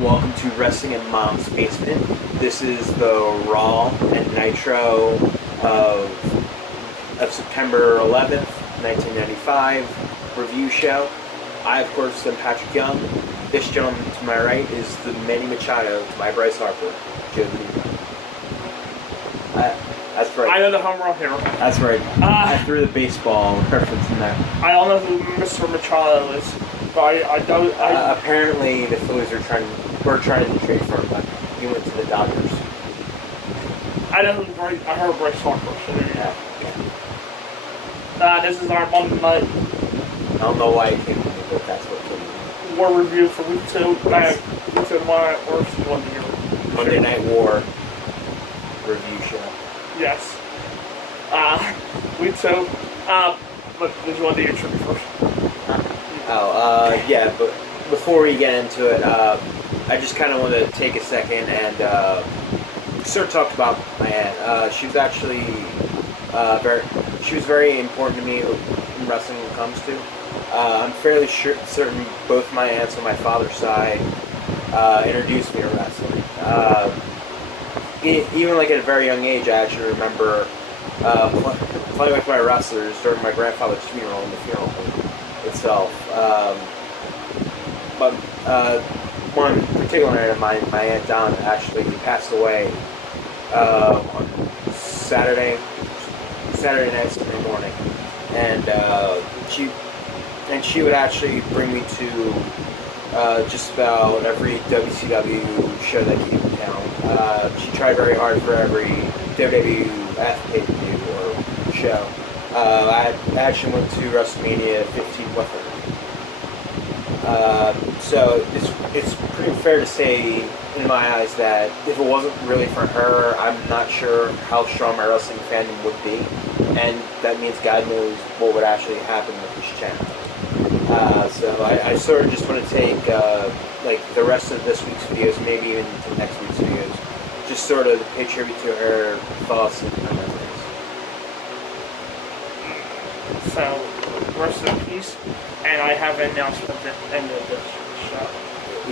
Welcome to Wrestling in Mom's Basement. This is the Raw and Nitro of September 11th, 1995 review show. I, of course, am Patrick Young. This gentleman to my right is the Manny Machado to my Bryce Harper. Joe That's right. I know the home run here. That's right. I threw the baseball reference in there. I don't know who Mr. Machado is, but I don't. Apparently, the Phillies were trying to trade for him, but he went to the Dodgers. I know who Bryce. I heard Bryce Harper. So there you Yeah. go. This is our Monday night I don't know why it came to me, but that's what came to me. war review for week 2. Week 2 tomorrow night works one year. Monday Night War review show. Yes. Week 2. But did you want to do your trivia first? Yeah, but before we get into it, I just kind of want to take a second and sort of talk about my aunt. She was actually very important to me in wrestling when it comes to. I'm fairly certain both my aunts on my father's side introduced me to wrestling. Even like at a very young age, I actually remember playing with my wrestlers during my grandfather's funeral in the funeral home itself. But one particular night of my Aunt Dawn actually passed away on Saturday night, Sunday morning, and she would actually bring me to just about every WCW show that came to town. She tried very hard for every WWF pay-per-view or show. I actually went to WrestleMania 15 with her. So it's pretty fair to say, in my eyes, that if it wasn't really for her, I'm not sure how strong my wrestling fandom would be, and that means God knows what would actually happen with this channel. So I sort of just want to take like the rest of this week's videos, maybe even to next week's videos, just sort of pay tribute to her thoughts and memories. So, rest in peace. And I have an announcement at the end of this show.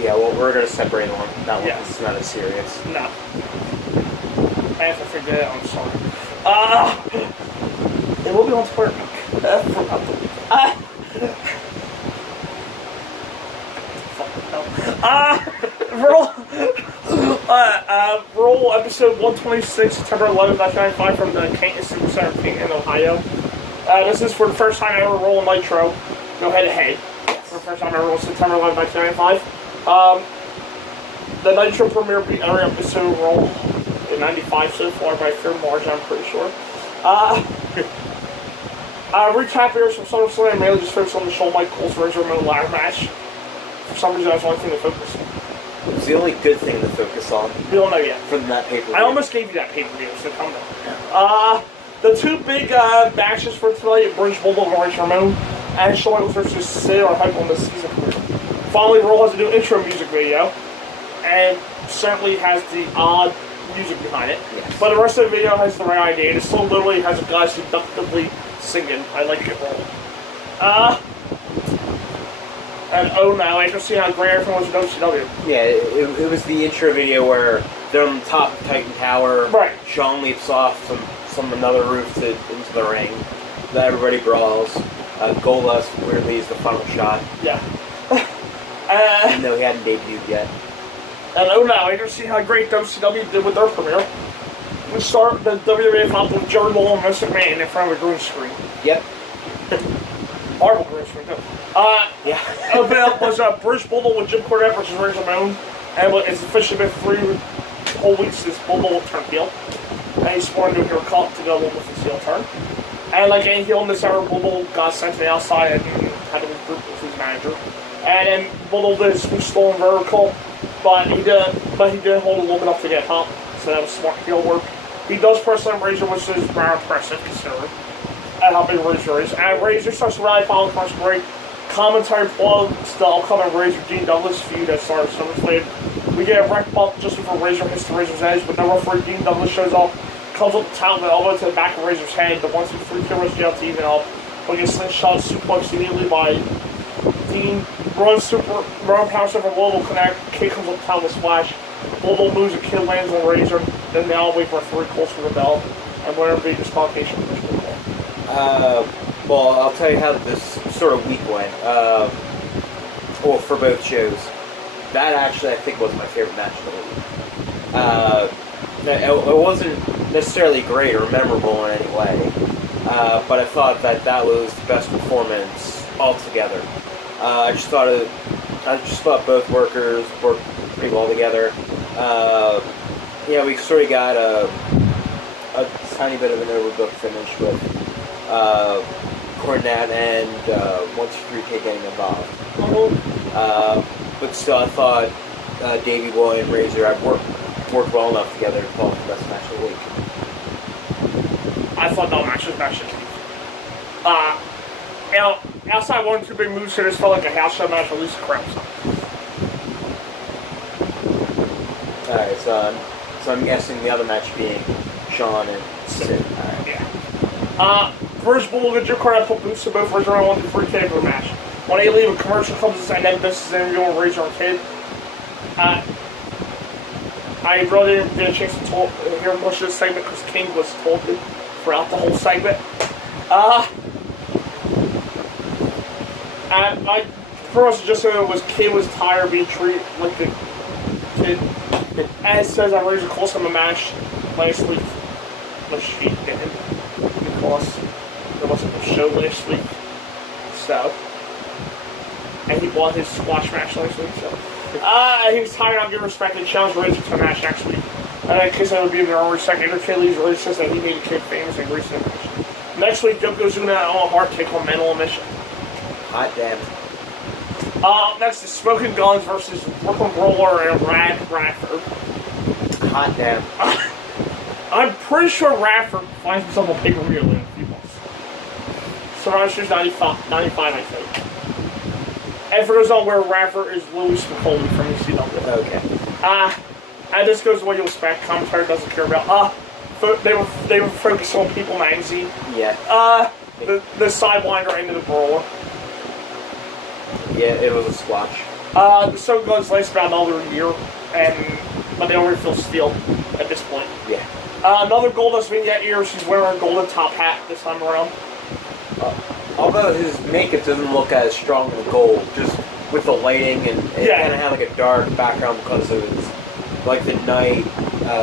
Yeah, well, we're going to separate them. That one. Yeah. It's not as serious. No. I have to figure that out. I'm sorry. It will be on Twitter. Roll episode 126, September 11th, 1995, from the Canton Super Center, Canton, Ohio. This is for the first time I ever roll Nitro. Go head to head. For the first time I ever rolled September 11th, 1995. The Nitro premiere beat every episode roll in 95 so far by a fair margin, I'm pretty sure. Recap here from SummerSlam, mainly just focused on the Shawn Michaels Razor Ramon ladder match. For some reason, that's the only thing to focus on. It was the only good thing to focus on. We don't know yet. From that pay-per-view. I almost gave you that pay-per-view, so come on. The two big matches for tonight, British Bulldog and Razor Ramon, and Shawn Michaels versus Sid are hype on this season premiere. Finally, Raw has a new intro music video, and certainly has the odd music behind it. Yes. But the rest of the video has the right idea. It still literally has a guy seductively singing "I Like It Raw." And oh no, I can see how great everyone was in WCW. Yeah, it was the intro video where they're on the top of Titan Tower. Right. Shawn leaps off some another roof into the ring. Then everybody brawls. Goldust weirdly is the final shot. Yeah. No, he hadn't debuted yet. And oh no, I can see how great WCW did with their premiere. We start the WWE up with Jerry Lawler and Vince McMahon in front of a green screen. Yep. Horrible green screen, too. Yeah. Open up was British Bulldog with Jim Cornette versus Razor Ramon. And it's officially been 3 whole weeks since Bulldog turned heel. And he's sworn to a cut to go along with his heel turn. And like any heel in this era, Bulldog got sent to the outside and had to regroup with his manager. And then Bulldog did his speech stolen vertical, but he didn't hold a little bit up to get pop. So that was smart heel work. He does press on Razor, which is very impressive considering how big Razor is. And Razor starts to rally following commercial break. Commentary plugs the upcoming Razor Dean Douglas feud that starts SummerSlam. We get a wreck bump just before Razor hits the Razor's edge, but no referee Dean Douglas shows up, comes up the talent and elbow to the back of Razor's head. The 1-2-3 cameras get out to even up. But gets slingshot suplex immediately by Dean Run power super, Bulldog connect, Kid comes up top with splash. Bulldog moves, a Kid lands on Razor, then they all wait for a 3 close for the bell, and whenever they disqualification for Bulldog. Well, I'll tell you how this sort of week went. Well, for both shows. That actually, I think, was my favorite match of the week. It wasn't necessarily great or memorable in any way, but I thought that was the best performance altogether. I just thought both workers worked pretty well together. We sort of got a tiny bit of an overbooked finish with Cornette and 1-2-3K getting involved. But still, I thought Davey Boy and Razor have worked well enough together to call it the best match of the week. I thought no match was match of the week. Outside 1 or 2 big moves, it just felt like a house show match for Lisa Krause. Alright, so I'm guessing the other match being Sean and Sid. Alright. Yeah. First Bulldog and Jim Cornette put boots to both Razor and 1-2-3K for the match. When they leave, a commercial comes and then this is interview with Razor and Kid. I really didn't get a chance to hear much of this segment because King was talking throughout the whole segment. I pretty much just said it was Kid was tired of being treated like the Kid. And it says that Razor calls him a match last week, which he didn't because there wasn't a show last week. So. And he won his squash match last week, so. He was tired of getting respect and challenged Razor to a match next week. And in case that would be their own respect, Achilles really says that he made a Kid famous and recent match. Next week, Yokozuna and Owen Hart take on Mental Emission. Hot damn. Next is Smoking Guns versus Brooklyn Brawler and Rad Radford. Hot damn. I'm pretty sure Radford finds himself a pay-per-view in a few months. Survivor Series 95, I think. And for those on where Radford is Louis McCauley from ECW. Okay. And this goes the way you expect. Commentary doesn't care about. They were focused on People Magazine. Yeah. The Sidewinder ended the Brawler. Yeah, it was a squash. The Smoking Guns last about another year, but they already feel steel at this point. Yeah. Another Goldust vignette year. She's wearing a golden top hat this time around. Although his makeup doesn't look as strong in the gold, just with the lighting and it kind of had like a dark background because it was like the night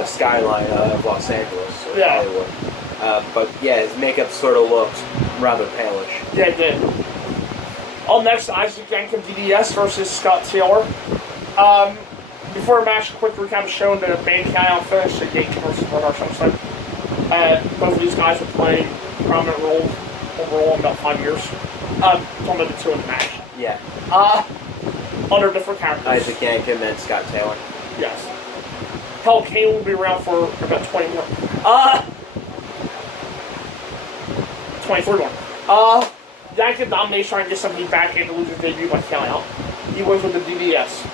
skyline of Los Angeles or Hollywood. But yeah, his makeup sort of looked rather palish. Yeah, it did. Up next, Isaac Yankem DDS versus Scott Taylor. Before the match, a quick recap of showing the main count finish at Yankem versus Bernard Summerstein. Both of these guys were playing prominent roles overall in about 5 years. Talking about the two in the match. Yeah. Under different characters. Isaac Yankem and Scott Taylor. Yes. Hell, Kane will be around for about 20 more. 23 more. Yankem domination trying to get some heat back and to lose his debut by counting out. He wins with the DDS.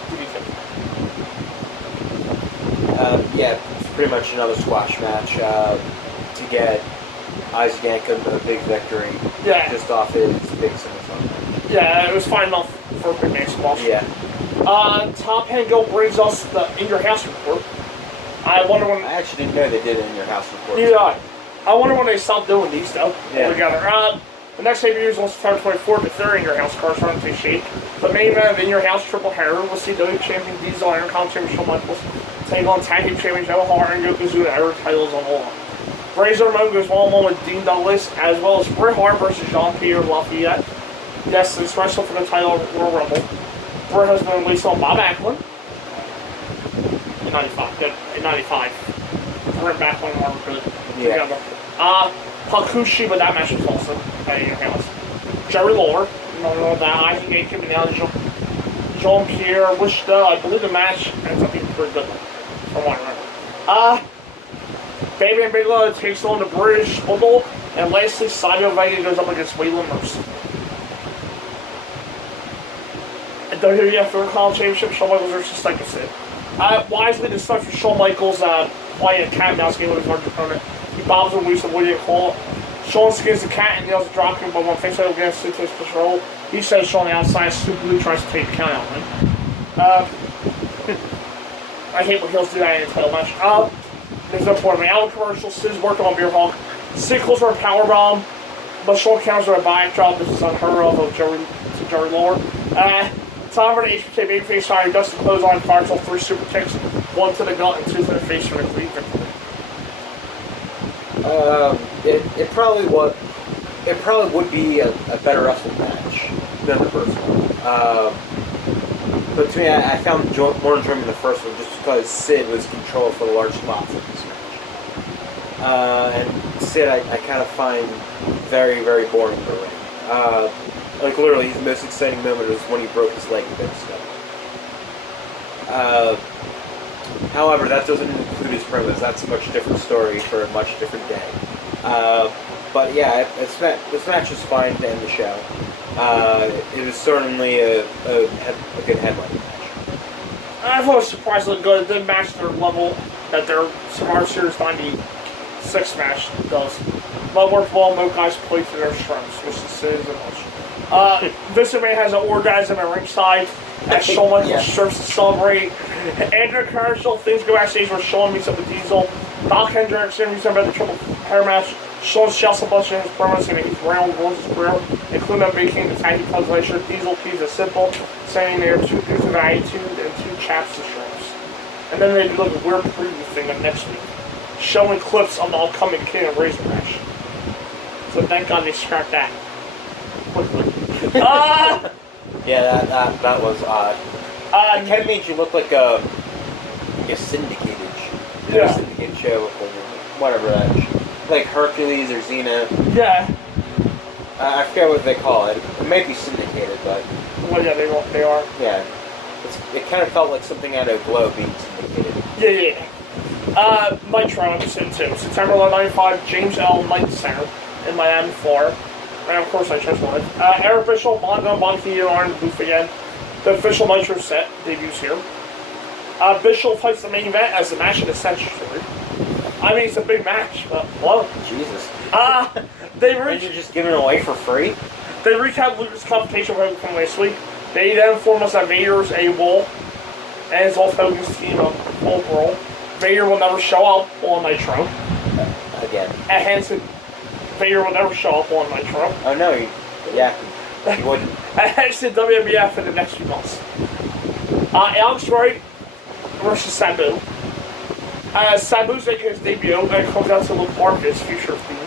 Yeah, it's pretty much another squash match to get Isaac Yankem a big victory. Yeah. Just off his big semifinal. Yeah, it was fine enough for a big man squash. Yeah. Top Hango brings us the In Your House report. I wonder when. I actually didn't know they did it In Your House report. Yeah. I wonder when they stopped doing these though. Yeah. Together. The next debut is on September 24th if they're In Your House cars running to shape. The main event of In Your House triple header will see WWE Champion Diesel and Intercontinental Champion Shawn Michaels take on Tag Team Champion Joe Hart and Yokozuna ever titles on all. Razor Ramon goes 1-on-1 with Dean Douglas, as well as Bret Hart versus Jean-Pierre Lafayette. Yes, it's wrestle for the title of Royal Rumble. Bret has been released on Bob Backlund in 95. Bret Backlund and Mark good together. Hakushi, but that match was also at Your House. Jerry Lawler, that I think Yankem and now Jean-Pierre, which I believe the match ends up being pretty good from what I remember. Baby and Bigelow takes on the British Bulldog, and lastly, Savio Vega goes up against Waylon Mercer. And WWF Intercontinental Championship, Shawn Michaels versus Psycho Sid. Wisely, this starts with Shawn Michaels playing a cat and mouse game with his large opponent. He bobs him loose and what do you call it? Sean skins the cat and yells at dropping, but when face out against Suito's control, he says Sean on the outside stupidly tries to take the count out. I hate when heels do that in a title match. There's no point of an Allen commercial. Sid's working on Beer Hawk. Sid calls for a powerbomb, but Sean counters with a backdrop. This is unheard of to Jerry Lawler. Time for the HBK babyface fire. Dustin clothesline fires off 3 super kicks, 1 to the gut and 2 to the face for the clean victory. It probably would be a better wrestling match than the first one. But to me, I found more enjoyment in the first one just because Sid was controlled for the large spots in this match. And Sid, I kind of find very, very boring in the ring. Like literally, his most exciting moment was when he broke his leg and bit his stomach. However, that doesn't include his promos. That's a much different story for a much different day. But yeah, this match was fine to end the show. It was certainly a good headline match. I thought it was surprisingly good. It didn't match their level that their Survivor Series 96 match does. But worked well, no guys played to their strengths, which is a much. Vince McMahon has an orgasm at ringside as Shawn Michaels starts to celebrate. Andrew commercial, things go backstage where Shawn meets up with Diesel. Doc Hendricks interviews him about the triple hair match. Shawn shouts a bunch of his promos and he's round runs his career, including them making the tag clubs later. Diesel keeps it simple, saying there are 2 things of attitude and 2 chaps to shrimps. And then they do like a weird preview thing of next week, showing clips of the upcoming King of Razor match. So thank God they scrapped that quickly. Yeah, that was odd. It kind of made you look like a syndicated show, whatever that is. Like Hercules or Xena. Yeah. I forget what they call it. It might be syndicated, but... Well, yeah, they are. Yeah. It kind of felt like something out of Glow being syndicated. Yeah. Nitro episode 2. September 1995, James L. Knight Center in Miami, Florida. And of course I chose live. Eric Bischoff, Bonky, and Arn Booth again. The official Nitro set debuts here. Bischoff fights the main event as the match of the century. I mean, it's a big match, but whoa. Jesus. And you're just giving it away for free? They recap Luke's confrontation with him from last week. They then inform us that Vader's AWOL and is off Hogan's team of Old World. Vader will never show up on Nitro. Again. And hence, Vader will never show up on Nitro. Oh no, he wouldn't. And hence the WWF in the next few months. Alex Wright versus Sabu. Sabu's making his debut and it comes out to Luke Marcus, future theme.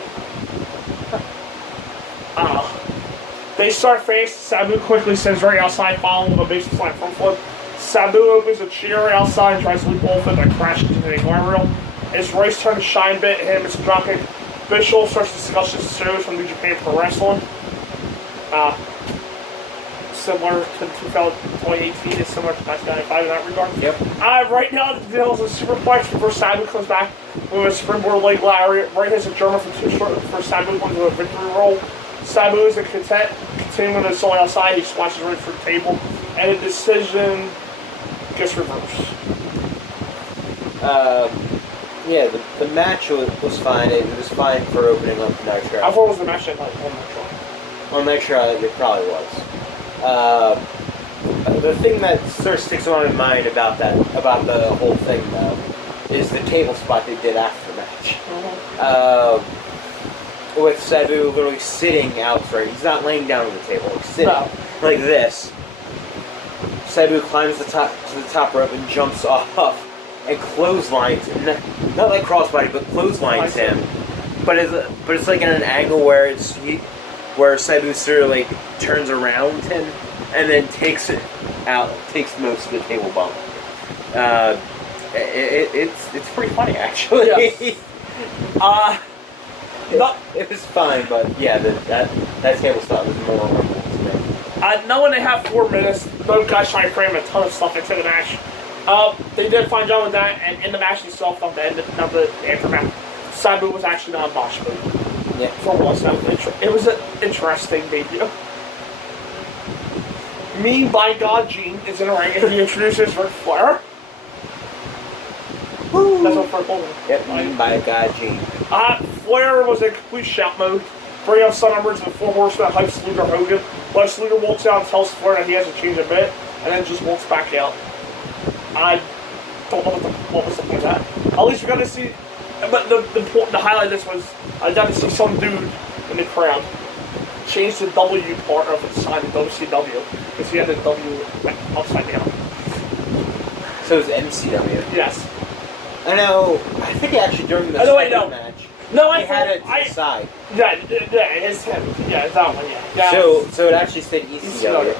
They start fast. Sabu quickly sends right outside, following the baseline front flip. Sabu opens a chair right outside and tries to leap off it, but crashes into the guardrail. It's Roy's turn to shine bit, hit him with a dropkick. Bischoff starts discussing shows from New Japan Pro Wrestling. Similar to 2018, it's similar to 1995 in that regard. Yep. Right now, the deal is a superplex before Sabu comes back with a springboard leg lariat. Right hits a German for 2 short for Sabu into a victory roll. Sabu is continuing to solo outside. He splashes right through the table, and the decision gets reversed. Yeah, the match was fine. It was fine for opening up Nitro. How far was the match at night on Nitro? On Nitro, it probably was. The thing that sort of sticks on in mind about the whole thing, though, is the table spot they did after the match. With Sabu literally sitting outside. He's not laying down on the table. He's sitting like this. Sabu climbs to the top rope and jumps off and clotheslines him. Not like crossbody, but clotheslines him. But it's like in an angle where where Sabu sort of like turns around him and then takes it out, takes most of the table bump. It's pretty funny actually. Yes. It was fine, but yeah, that table spot was more memorable to me. Knowing they have 4 minutes, both guys trying to cram a ton of stuff into the match. They did a fine job with that, and in the match itself, on the end of the aftermath, Sabu was actually not a mosh move. Yeah. For once, it was an interesting debut. Mean by God Gene is in the ring, and he introduces Ric Flair. Woo. That's what Fred Bolton. Yep, Mean by God Gene. Flair was in complete shout mode. Bring up some members of the Four Horsemen, hypes Luger Hogan. Lex Luger walks out and tells Flair that he has to change a bit, and then just walks back out. I don't know what was the point of that. At least we got to see. But the highlight of this was I got to see some dude in the crowd change the W part of his sign to WCW because he had the W upside down. So it was MCW. Yes. I know. I think actually during the match. No, I had it to the side. Yeah, it's him. Yeah, that one. Yeah. So it actually said ECW.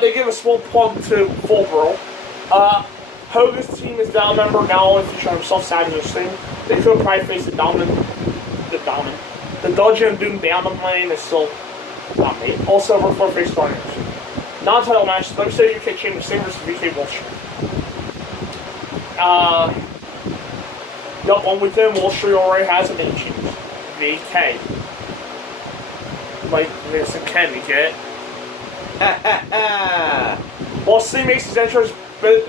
They give a small plug to Full Bro. Hogan's team is down member now only featuring himself, Savage, and Sting. They could probably face the Dungeon of Doom Diamond Lane is still not me. Also, over for face Guardians. Non-title match, WCW UK Champion Sting versus VK Walsh. Yup, one within Walsh already has a name change. VK. Like Vincent Kenny, get it? While Sting makes his entrance,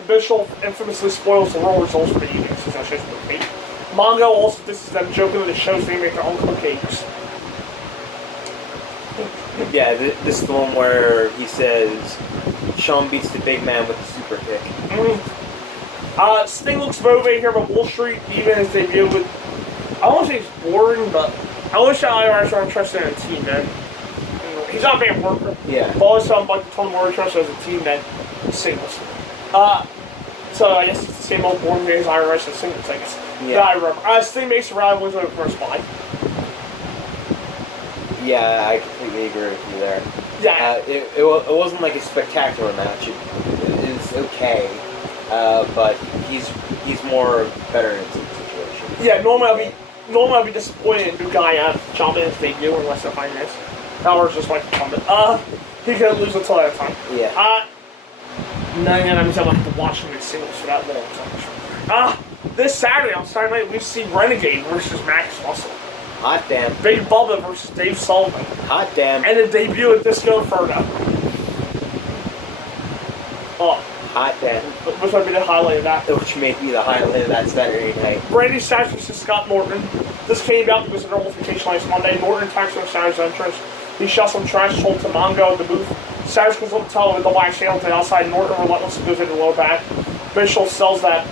Bischoff infamously spoils the Raw results for the evening since I shows the cake. Mongo also disses them, joking that it shows they make their own cupcakes. Yeah, this is the one where he says Shawn beats the big man with the super kick. Sting looks motivated here, but Wall Street, even his debut with, I don't want to say it's boring, but I wish that IRS were interested in a team, man. He's not a bad worker. Yeah. But also, I'm like a ton more interested as a team than singles. So I guess it's the same old boring days IRS and singles, I guess. Yeah. That I remember. Sting makes a rally wins over first spy. Yeah, I completely agree with you there. Yeah. It wasn't like a spectacular match. It is okay, but he's more better in some situations. Yeah, normally I'd be disappointed in new guy jumping his debut unless I find this. That was just like a comment. He could lose until that time. Yeah. No, that means I don't have to watch him in singles for that long time. This Saturday on Saturday night we see Renegade versus Max Russell. Hot damn. Big Bubba versus Dave Sullivan. Hot damn. And the debut of Disco Inferno. Hot damn. Which might be the highlight of that. Which may be the highlight of that Saturday night. Randy Savage versus Scott Norton. This came out because of normal vacation last Monday. Norton attacks on Savage's entrance. He shoves some trash told to Mongo in the booth. Savage goes up to tell with the wide channel to the outside. Norton relentlessly goes into the low back. Bischoff sells that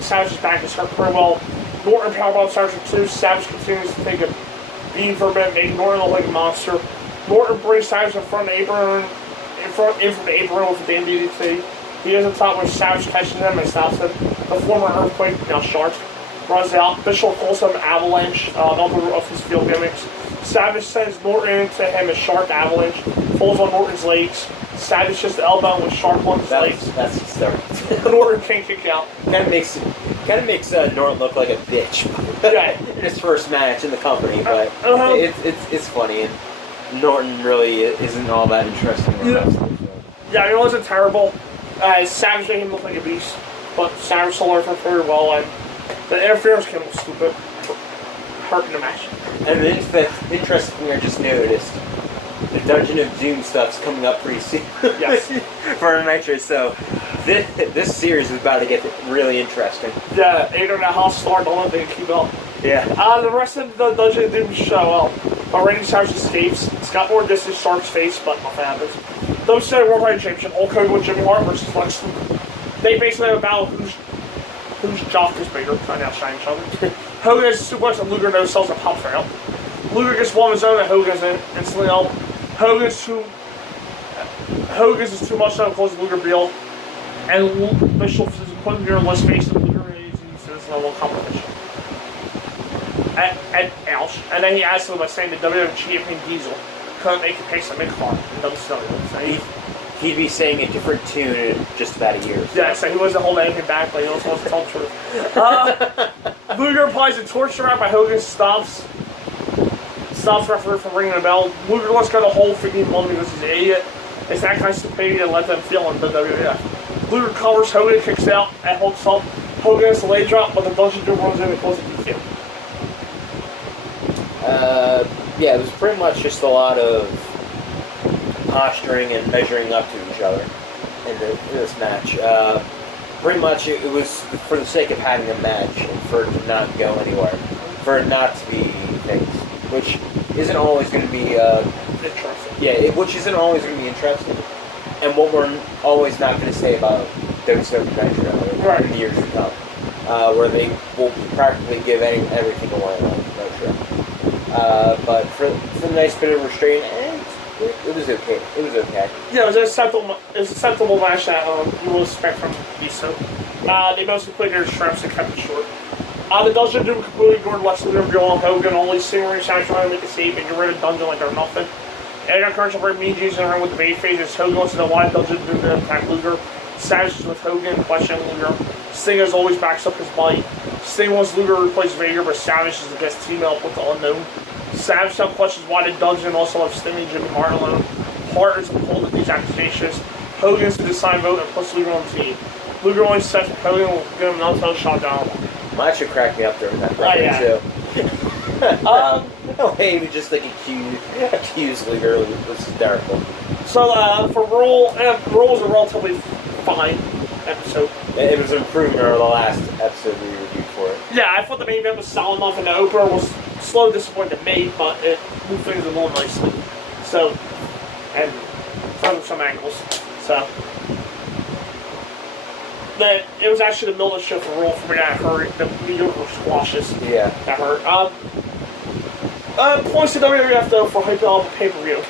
Savage's back is hurt pretty well. Norton powerbomb Savage for 2. Savage continues to take a beating for a minute, making Norton look like a monster. Norton brings Savage in front of the apron, from the apron with the damn DDT. He is on top where Savage catches him and stops him. The former Earthquake, now Shark, runs out. Bischoff calls him Avalanche, another of his field gimmicks. Savage sends Norton to him as Shark Avalanche, falls on Norton's legs. Savage just elbow with Shark on his legs. That's hysterical. Norton can't kick out. Kind of makes Norton look like a bitch. Yeah. In his first match in the company, but it's funny, and Norton really isn't all that interesting. Yeah, it wasn't terrible. Savage made him look like a beast, but Savage still learned from very well, and the interference came was stupid, hurting the match. And the interesting thing I just noticed, the Dungeon of Doom stuff's coming up pretty soon. Yes. For a Nitro, so this series is about to get really interesting. Yeah, Internet House Star, don't know if they can keep up. Yeah. The rest of the Dungeon of Doom show, but Randy Savage escapes. It's got more distance Shark's face, but nothing happens. WCW World Heavyweight Championship, Hulk Hogan with Jimmy Hart versus Lex Luger. They basically have a battle whose jock is bigger, trying to outshine each other. Hogan has a suplex and Luger no sells and pops her out. Luger gets one of his own and Hogan's in instantly out. Hogan's is too much to close Luger Beal. And Bischoff is putting here less face than Luger is in this level of competition. And ouch. And then he adds to it by saying the WWE Champion Diesel couldn't make a pace at mid-card in WCW. He'd be saying a different tune in just about a year. Yeah, so he wasn't holding anything back, but he also wants to tell the truth. Luger applies a torture wrap by Hogan, stops referee from ringing the bell. Luger lets go the whole freaking moment because he's an idiot. It's that kind of stupidity that let them feel in the WWF. Luger covers Hogan, kicks out, and holds up. Hogan has the leg drop, but the Dungeon Doom runs in and calls it DQ. Yeah, it was pretty much just a lot of posturing and measuring up to each other in this match. Pretty much it was for the sake of having a match and for it to not go anywhere. for it not to be things, which isn't always going to be Interesting. which isn't always going to be interesting, and what we're always not going to say about WCW Nitro in the years to come, where they will practically give everything away on Nitro. But for the nice bit of restraint, it was okay. It was okay. Yeah, it was a acceptable match that you will expect from Miso. They mostly played their strengths and kept it short. The Dungeon Doom completely ignored Lex Luger and Bill Hogan, only singing sound trying to make a save and get rid of Dungeon like they're nothing. And they're encouraged to bring Mean G's in the ring with the babyface. Hogan wants to know why Dungeon Doom didn't attack Luger. Savage is with Hogan, questioning Luger. Sting as always backs up his bite. Sting wants Luger to replace Vader, but Savage is the best team up with the unknown. Savage now questions why did Dungeon also have Sting and Jimmy Hart alone. Hart is appalled at these accusations. Hogan's to decide vote and puts Luger on the team. Luger only says Hogan will give him an untold shot down. Well, that should crack me up during that too. No way, he would just like accuse Luger. It was hysterical. So for Raw was a relatively fine episode. It was an improvement over the last episode we reviewed for it. Yeah, I thought the main event was solid enough, and the opener was slow disappointing to me, but it moved things along nicely. So, and from some angles. So, then it was actually the middle of the show for Raw for me that hurt. The mediocre squashes. Yeah. That hurt. Points to WWF though for hyping up a pay-per-view.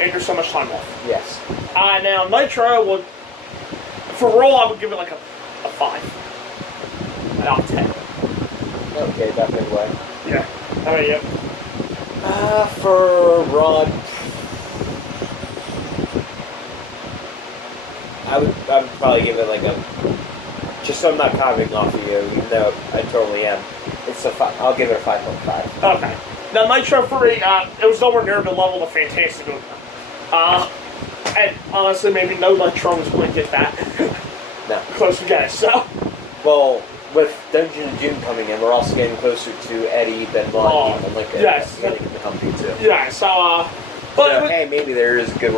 And there's so much time off. Yes. Now Nitro would, for Raw I would give it like a 5. Out of 10. Okay, definitely way. Yeah. How about you? For Raw, I would probably give it like a, just so I'm not commenting off of you, even though I totally am. It's a 5. I'll give it a 5.5. Okay. Now Nitro for me, it was nowhere near the level of Fantastic Opener. And honestly, maybe no Nitro was going to get that. No. Close to guess. So. Well, with Dungeon and Doom coming in, we're also getting closer to Eddie, Benoit, and like yes. getting the company too. Yeah. So. But so, hey, maybe there is a good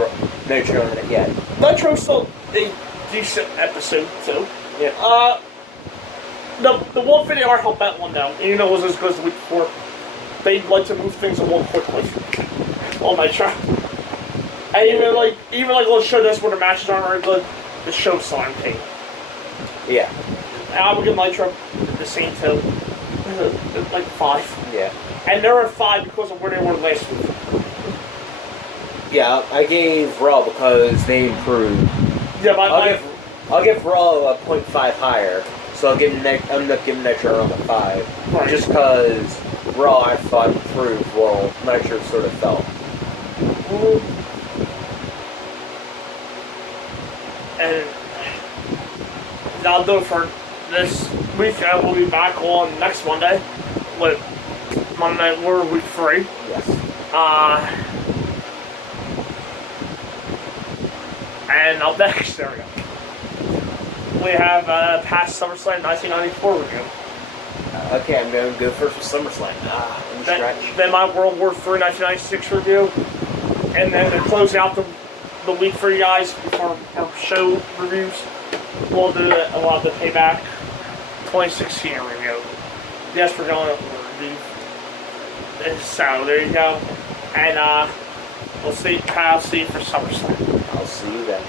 Nitro in it yet. Nitro's still a decent episode too. Yeah. The one thing they are hell bent one now, and you know it was as good as the week before. They'd like to move things along quickly on Nitro. And even like let's show this where the matches aren't very good, the show's still entertaining. Yeah. And I would give Nitro the same too. Like 5. Yeah. And they're at 5 because of where they were last week. Yeah, I gave Raw because they improved. Yeah, I'll give Raw a 0.5 higher, so I'll end up giving Nitro around a 5. Right. Just because Raw I thought improved while Nitro sort of fell. And that'll do it for this week. We'll be back on next Monday with Monday Night War Week 3. Yes. And up next, there we go. We have past SummerSlam 1994 review. Okay, I'm going to go first with SummerSlam. Let me stretch. Then my World War III 1996 review. And then to close out the week for you guys before our show reviews, we'll do a lot of the Payback 2016 review. Yes, we're going to review. So there you go. And we'll see. I'll see you for SummerSlam. I'll see you then.